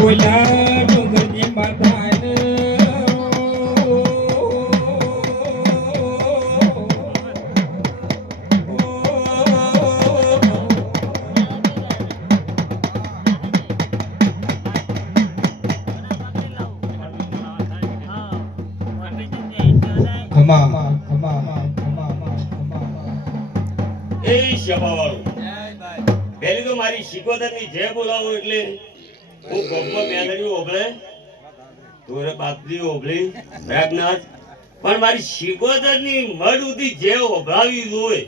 બોલ્યા ડુંગરની માતાને પહેલી તો મારી શિકોતર ની જે બોલાવું એટલે હું ગોપમાં મેલડી ઓગળે તોરે બાપજી ઓગળી મેઘનાથ પણ મારી શિકોતર ની મડ ઉધી જે ઓગળાવી હોય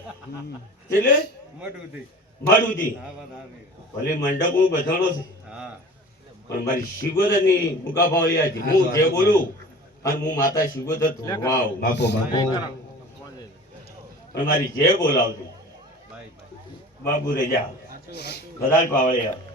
એટલે મડ ઉધી ભલે મંડપ હું બધાનો છે પણ મારી શિકોતર ની મુકા પાવલિયા હું જે બોલું અને હું માતા શિકોતર ધોવા આવું બાપો પણ મારી જે બોલાવતું બાબુ રેજા બધા પાવળિયા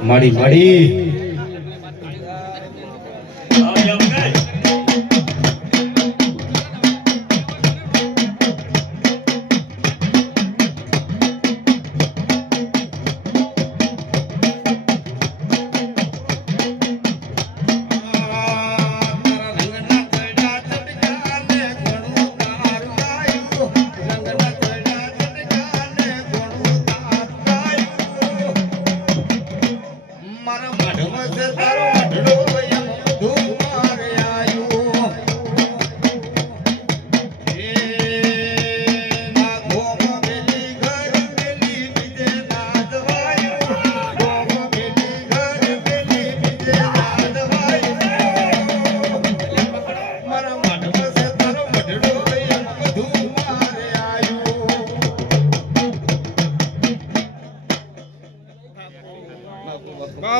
મળી મળી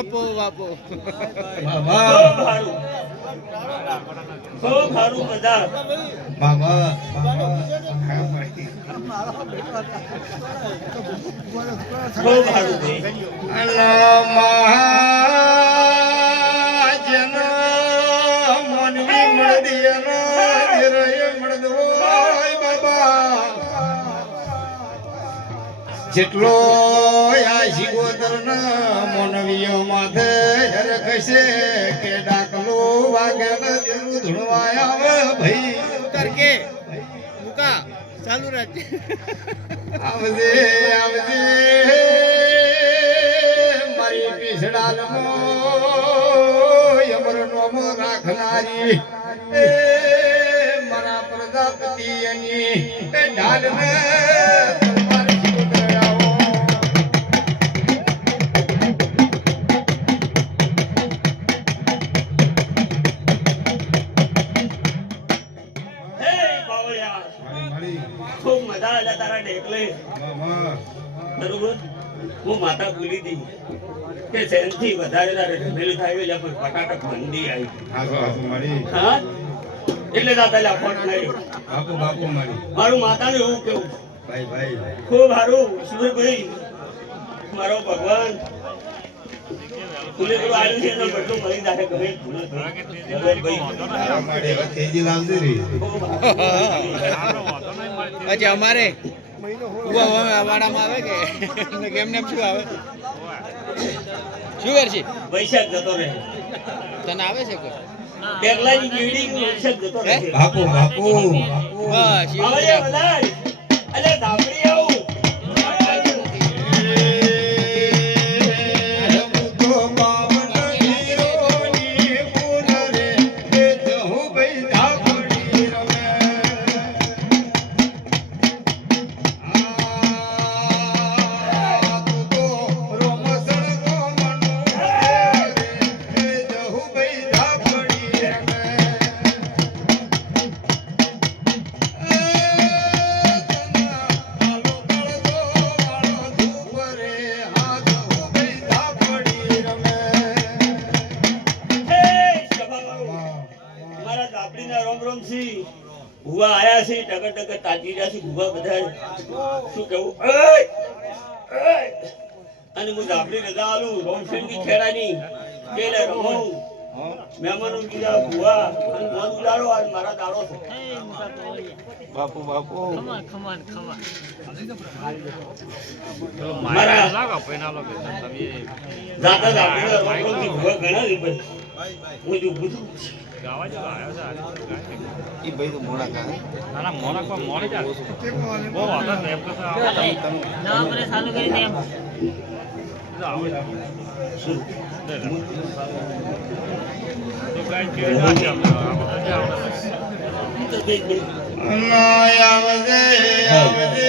બાપો બાપો ખૂબ સારું બધા મામા ખૂબ સારું અલ્લાહ જેટલો આ શિગોતરના મોનવીઓ માથે હરખશે કે ડાકલો વાગે ને તેનું ધૂણવાય આવે ભાઈ ઉતાર કે મુકા ચાલુ રાખજે આવજે આવજે મારી પીછડાલમો યમરનો રાખનારી એ મારા પ્રજાપતિ એની એ ઢાલને તલવાર શિકોતરાવો. હે બાવળિયા ખૂબ મજા આવે તારા ઢેકલે બરોબર હું માતા ભૂલી હતી કે સેનથી વધારે તારે ઢમેલી થાય એટલે પણ ફટાટક મંદી આવી હા એટલે દાદા લા ફોટ નહીં બાપુ બાપુ મારી મારું માતાને એવું કેવું ભાઈ ભાઈ ખૂબ સારું સુરભાઈ મારો ભગવાન ફૂલેકડું આવ્યું છે એટલે બધું મળી જાય ગમે ભૂલે મારી વાત તેજી લાવજે રે પછી અમારે ઉભા વાડામાં આવે કે કેમને શું આવે શું કરશે વૈશાખ જતો રહે તને આવે છે કોઈ પેગલાની જીવડી વૈશાખ જતો રહે બાપુ બાપુ બસ આવજે બધા અલે ધાપડી આવું ભુવા આયા છે ટકર ટકર તાજી રહ્યા છે ભુવા બધા શું કેવું અને હું ધાપડી રજા આલું રોમશેલની ખેડાની કેલે રમો મહેમાનો બીજા ભુવા અને મન ઉડાડો આજ મારા દાડો છે બાપુ બાપુ મારા જાતા ધાપડી રોમથી ભુવા ઘણા છે ભાઈ હું જો પૂછું ઈ ભાઈ તો મોડા કા આવજે આવજે